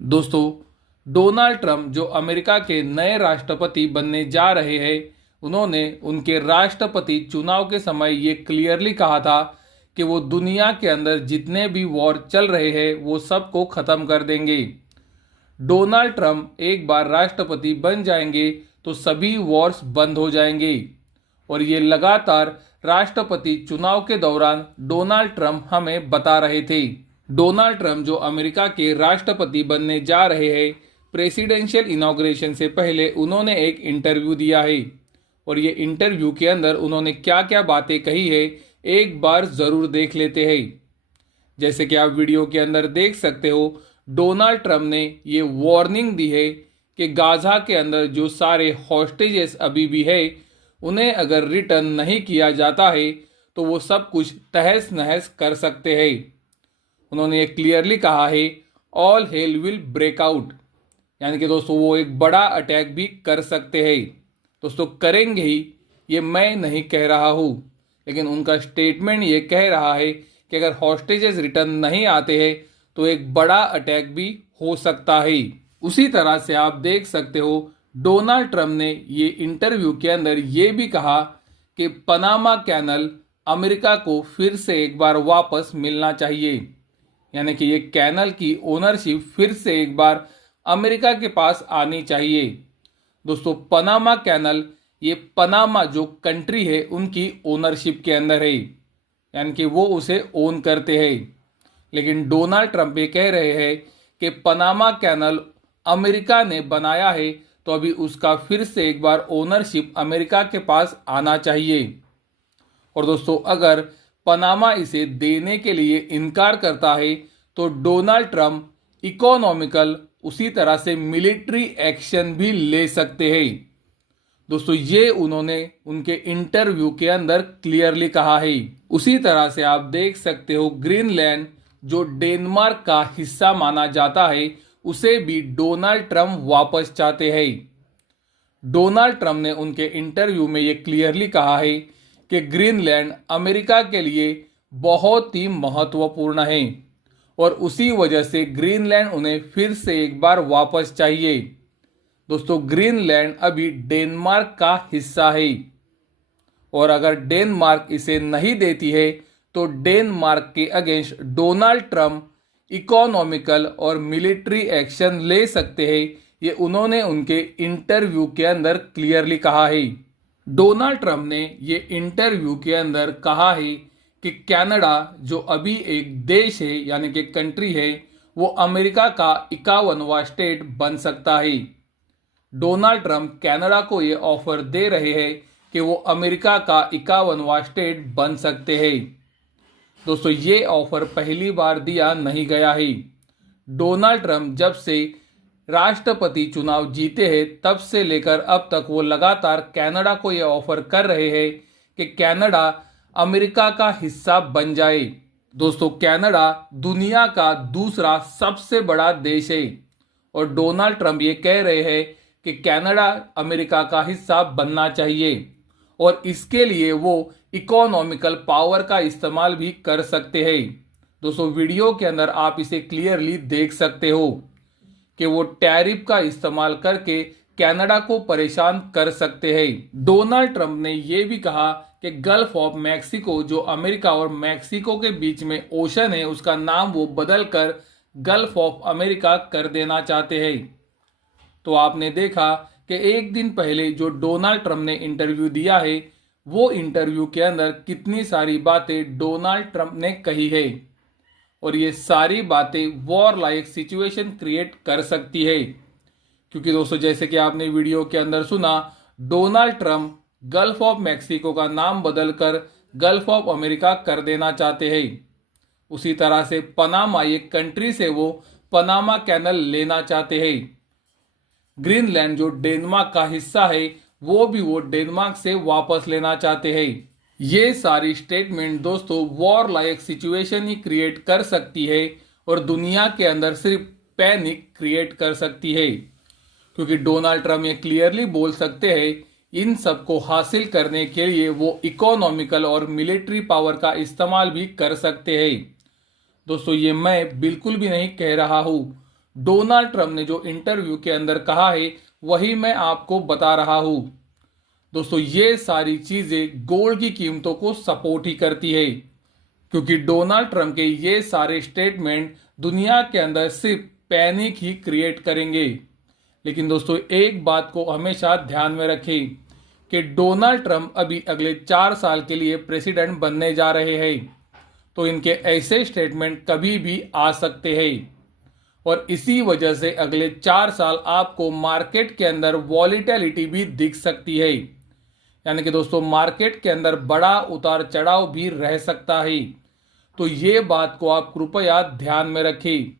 दोस्तों, Donald Trump जो America के नए राष्ट्रपति बनने जा रहे हैं, उन्होंने उनके राष्ट्रपति चुनाव के समय ये क्लियरली कहा था कि वो दुनिया के अंदर जितने भी वॉर चल रहे हैं वो सबको ख़त्म कर देंगे। डोनाल्ड ट्रंप एक बार राष्ट्रपति बन जाएंगे तो सभी वॉर्स बंद हो जाएंगे और ये लगातार राष्ट्रपति चुनाव के दौरान डोनाल्ड ट्रंप हमें बता रहे थे। डोनाल्ड ट्रंप जो अमेरिका के राष्ट्रपति बनने जा रहे हैं, प्रेसिडेंशियल इनॉग्रेशन से पहले उन्होंने एक इंटरव्यू दिया है और ये इंटरव्यू के अंदर उन्होंने क्या क्या बातें कही है एक बार ज़रूर देख लेते हैं। जैसे कि आप वीडियो के अंदर देख सकते हो, डोनाल्ड ट्रंप ने ये वार्निंग दी है कि गाजा के अंदर जो सारे हॉस्टेजेस अभी भी है, उन्हें अगर रिटर्न नहीं किया जाता है तो वो सब कुछ तहस नहस कर सकते हैं। उन्होंने ये क्लियरली कहा है, all hell will break out, यानी कि दोस्तों वो एक बड़ा अटैक भी कर सकते हैं। दोस्तों करेंगे ही, ये मैं नहीं कह रहा हूँ, लेकिन उनका स्टेटमेंट ये कह रहा है कि अगर हॉस्टेजेस रिटर्न नहीं आते हैं तो एक बड़ा अटैक भी हो सकता है। उसी तरह से आप देख सकते हो, डोनाल्ड ट्रंप ने ये इंटरव्यू के अंदर ये भी कहा कि पनामा कैनल अमेरिका को फिर से एक बार वापस मिलना चाहिए, यानी कि ये कैनल की ओनरशिप फिर से एक बार अमेरिका के पास आनी चाहिए। दोस्तों पनामा कैनल, ये पनामा जो कंट्री है उनकी ओनरशिप के अंदर है, यानी कि वो उसे ओन करते हैं। लेकिन डोनाल्ड ट्रंप ये कह रहे हैं कि पनामा कैनल अमेरिका ने बनाया है तो अभी उसका फिर से एक बार ओनरशिप अमेरिका के पास आना चाहिए। और दोस्तों अगर पनामा इसे देने के लिए इनकार करता है तो डोनाल्ड ट्रंप इकोनॉमिकल उसी तरह से मिलिट्री एक्शन भी ले सकते हैं। दोस्तों ये उन्होंने उनके इंटरव्यू के अंदर क्लियरली कहा है। उसी तरह से आप देख सकते हो, ग्रीनलैंड जो डेनमार्क का हिस्सा माना जाता है, उसे भी डोनाल्ड ट्रंप वापस चाहते हैं। डोनाल्ड ट्रंप ने उनके इंटरव्यू में ये क्लियरली कहा है कि ग्रीनलैंड अमेरिका के लिए बहुत ही महत्वपूर्ण है और उसी वजह से ग्रीनलैंड उन्हें फिर से एक बार वापस चाहिए। दोस्तों ग्रीनलैंड अभी डेनमार्क का हिस्सा है और अगर डेनमार्क इसे नहीं देती है तो डेनमार्क के अगेंस्ट डोनाल्ड ट्रंप इकोनॉमिकल और मिलिट्री एक्शन ले सकते हैं। ये उन्होंने उनके इंटरव्यू के अंदर क्लियरली कहा है। डोनाल्ड ट्रंप ने ये इंटरव्यू के अंदर कहा है कि कनाडा जो अभी एक देश है, यानी कि कंट्री है, वो अमेरिका का 51वां स्टेट बन सकता है। डोनाल्ड ट्रंप कनाडा को ये ऑफर दे रहे हैं कि वो अमेरिका का 51वां स्टेट बन सकते हैं। दोस्तों ये ऑफर पहली बार दिया नहीं गया है। डोनाल्ड ट्रंप जब से राष्ट्रपति चुनाव जीते हैं तब से लेकर अब तक वो लगातार कनाडा को ये ऑफर कर रहे हैं कि कनाडा अमेरिका का हिस्सा बन जाए। दोस्तों कनाडा दुनिया का दूसरा सबसे बड़ा देश है और डोनाल्ड ट्रंप ये कह रहे हैं कि कनाडा अमेरिका का हिस्सा बनना चाहिए और इसके लिए वो इकोनॉमिकल पावर का इस्तेमाल भी कर सकते हैं। दोस्तों वीडियो के अंदर आप इसे क्लियरली देख सकते हो कि वो टैरिफ का इस्तेमाल करके कनाडा को परेशान कर सकते हैं। डोनाल्ड ट्रंप ने ये भी कहा कि गल्फ ऑफ मैक्सिको जो अमेरिका और मैक्सिको के बीच में ओशन है, उसका नाम वो बदल कर गल्फ ऑफ अमेरिका कर देना चाहते हैं। तो आपने देखा कि एक दिन पहले जो डोनाल्ड ट्रंप ने इंटरव्यू दिया है, वो इंटरव्यू के अंदर कितनी सारी बातें डोनाल्ड ट्रंप ने कही है और ये सारी बातें वॉर लाइक सिचुएशन क्रिएट कर सकती है। क्योंकि दोस्तों जैसे कि आपने वीडियो के अंदर सुना, Donald Trump gulf of Mexico का नाम बदलकर गल्फ ऑफ अमेरिका कर देना चाहते हैं। उसी तरह से पनामा एक कंट्री से वो पनामा कैनल लेना चाहते हैं। ग्रीनलैंड जो डेनमार्क का हिस्सा है वो भी वो डेनमार्क से वापस लेना चाहते हैं। ये सारी स्टेटमेंट दोस्तों वॉर लाइक सिचुएशन ही क्रिएट कर सकती है और दुनिया के अंदर सिर्फ पैनिक क्रिएट कर सकती है, क्योंकि डोनाल्ड ट्रंप ये क्लियरली बोल सकते हैं इन सब को हासिल करने के लिए वो इकोनॉमिकल और मिलिट्री पावर का इस्तेमाल भी कर सकते हैं। दोस्तों ये मैं बिल्कुल भी नहीं कह रहा हूँ, डोनाल्ड ट्रंप ने जो इंटरव्यू के अंदर कहा है वही मैं आपको बता रहा हूं। दोस्तों ये सारी चीजें गोल्ड की कीमतों को सपोर्ट ही करती है, क्योंकि डोनाल्ड ट्रंप के ये सारे स्टेटमेंट दुनिया के अंदर सिर्फ पैनिक ही क्रिएट करेंगे। लेकिन दोस्तों एक बात को हमेशा ध्यान में रखें कि डोनाल्ड ट्रंप अभी अगले 4 साल के लिए प्रेसिडेंट बनने जा रहे हैं, तो इनके ऐसे स्टेटमेंट कभी भी आ सकते हैं और इसी वजह से अगले 4 साल आपको मार्केट के अंदर वॉलीटिलिटी भी दिख सकती है। यानी कि दोस्तों मार्केट के अंदर बड़ा उतार चढ़ाव भी रह सकता है। तो ये बात को आप कृपया ध्यान में रखें।